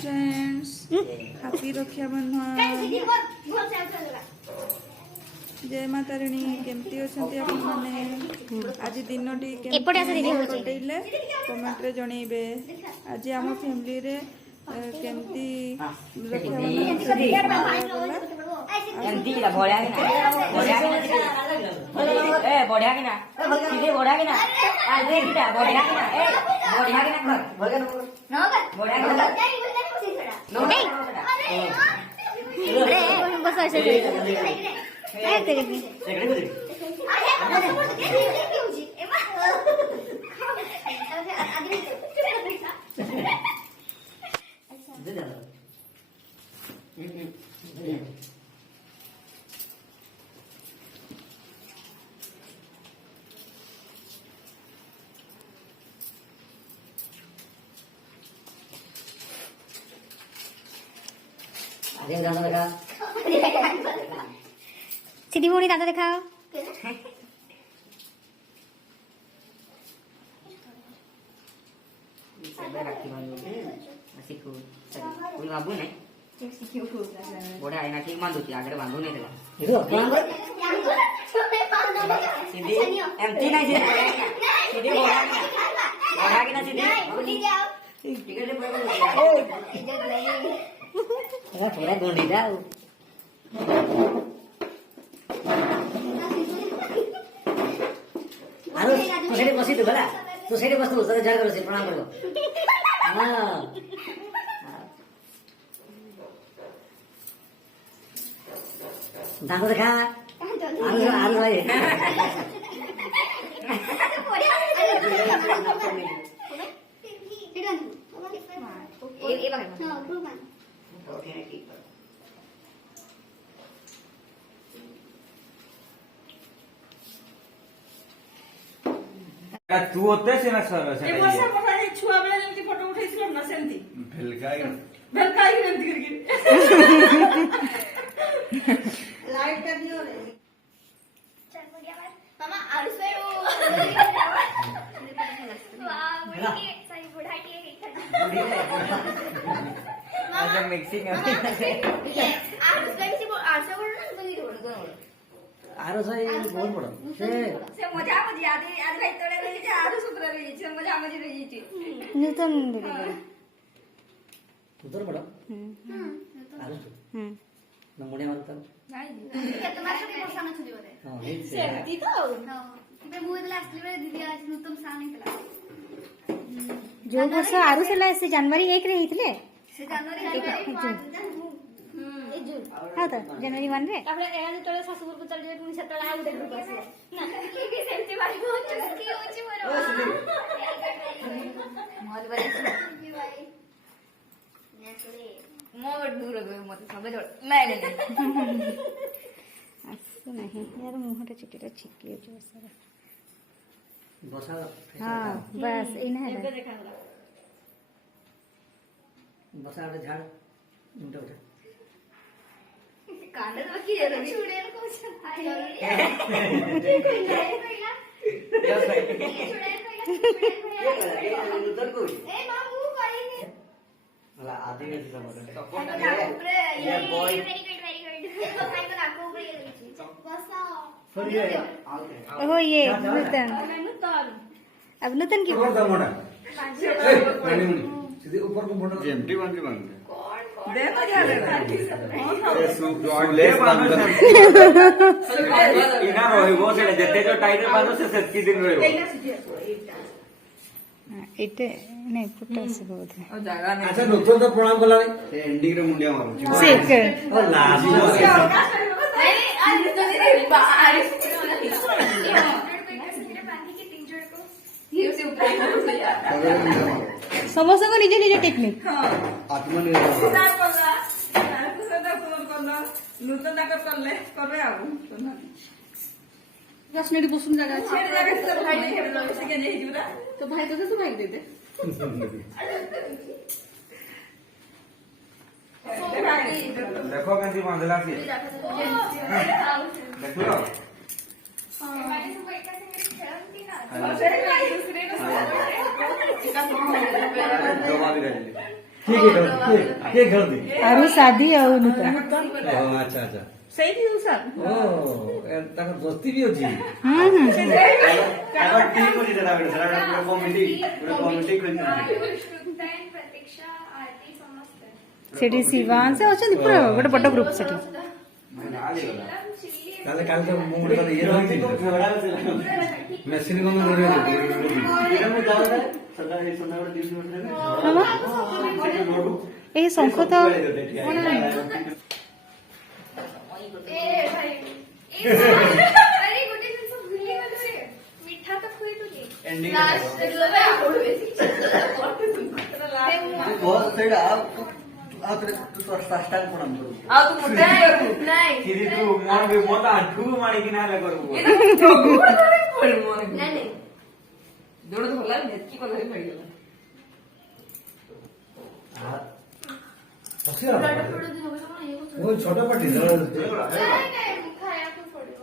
Friends, happy Rakshabandhan. जय माता रानी। केमती अछंती आपण माने? आज दिनटी केमती कटेइले कमेंट रे जणैबे। आज हम फैमिली रे केमती रक्षाबंधन एमती ला बढ़िया कि ना ए बढ़िया कि ना सीधे बढ़िया कि ना आ देखिटा बढ़िया कि ना ए बढ़िया कि ना कर नो कर बढ़िया कि ना नो अरे बस ऐसे ए तेरे भी सीधी मोड़ी दादा दिखाओ। कोई बाबू नहीं बड़ा है ना ठीक बांधो आगे बांधो नहीं देला सीधी एमती नहीं सीधी बढ़ा के ना सीधी ठीक है थोड़ा गोंडी जाओ आरो तू सेठी बसी तू भला तू सेठी बस तू जरा झाड़ कर से प्रणाम करो हां दांत देखा आरो भाई ये बात हां प्रूव मान ओके ठीक तू होते से ना सर ए वर्षा पठा जे छुआ बेला जेमती फोटो उठैसिलो ना सेमती भेलकाई नंती करके लाइट कर दियो रे चल बढ़िया बात मामा आरुसो वाह बड़ी सही बुढ़ाटी है आज मिक्सिंग है आरुसो बोल ना बनी बोल आरो सही बहुत बड़ा से मजा मजी आदि आज भाई तोड़े रही छे आरो सुपर रही छे मजा मजी रही छे नूतन उधर बड़ा आरो न मुड़े मारता नहीं ये तुम्हारे छोटी पोषण छुदी बोले हां एक से सेमती तो बे मुए दला असली बे दीदी आज नूतन साने तला जो वर्ष आरु से से जनवरी 1 रे हितले से जनवरी 1 जून हाँ तो जनवरी 1 रे तापरे एया जेतले सासुर को चल जे पुनी सेतला आउ देखु बसे ना की सेमती बारी हो चुकी होची मोर मोर बारी की भाई नेसले मोर दूर गयो मत सब जोड़ नहीं नहीं आसु नहीं यार मुहटा चिटिरा छिकी जो सारा बसा हां बस इन है एबे देखा होला बसा झाड़ उल्टा उठा कांदे तो की रे छुड़ेल को आयो उधर को ए मामू कहीं मला आधी नहीं समझ ये बॉय वेरी गुड तो खाई को आपको ऊपर ये बसा फिर ये ओहो ये नूतन नूतन अब नूतन की ऊपर दा मोटा सीधे ऊपर को मोटा जेमटी बांध के दे मजा ले सुलेस बांध इना रहइबो से जते जो टाइटल बांधो से सेतकी दिन रहइबो एटे नहीं फुटा से बहुत है अच्छा नूतन तो प्रणाम कला से एंडिंग रे मुंडिया मारो सेक ओ लास्ट नहीं आज तो मेरे बारिश ये से ऊपर समस्त को निजे निजे टेक्निक आत्मनिर्भर नूतन जाकर करले करबे आ 10 मिनिट बसून जागा छेड़ जागा से भाई ने खेल लो से के नहीं जुरा तो भाई तो तू भाई दे दे देखो कैसी बांधला सी देखो दूसरे दबा भी रही କିଏ ଖେଳନ୍ତି? ଆରୁ ଶାଦି ଆଉ ନୁତ୍ରା। ଆଚ୍ଛା ଆଚ୍ଛା। ସେଇଠି ସାର୍ ଓ ତାଙ୍କ ଦୋସ୍ତି ବି ଅଛି। ଟିମ୍ ଅଛି ସେଟା ଗୋଟେ କମିଟି ଖୋଲିଛନ୍ତି। ସେଠି ଶିବାଂଶ ଅଛନ୍ତି ପୁରା ଗୋଟେ ବଡ ଗ୍ରୁପ ସେଠି। ତାହେଲେ କାଲି ତ ମୁଁ ଗୋଟେ କଥା ଇଏ ଧରିଥିଲି ମେସିନ କଣ ଧରିବା ଏଇ ଶଙ୍ଖ ତ ଛୋଟ ପାଟି ଖାଇବାକୁ ପଡିବ।